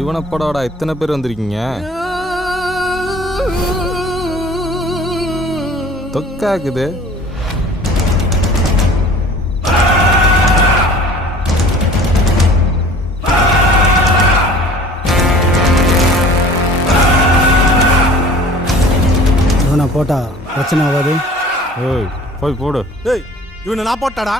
இவனப்படாடா இத்தனை பேர் வந்திருக்கீங்க. தொக்காக்குது. இவனை போட்டா பிரச்சனை ஆகாது. ஏய் போய் போடு. ஏய் இவனை நான் போட்டாடா.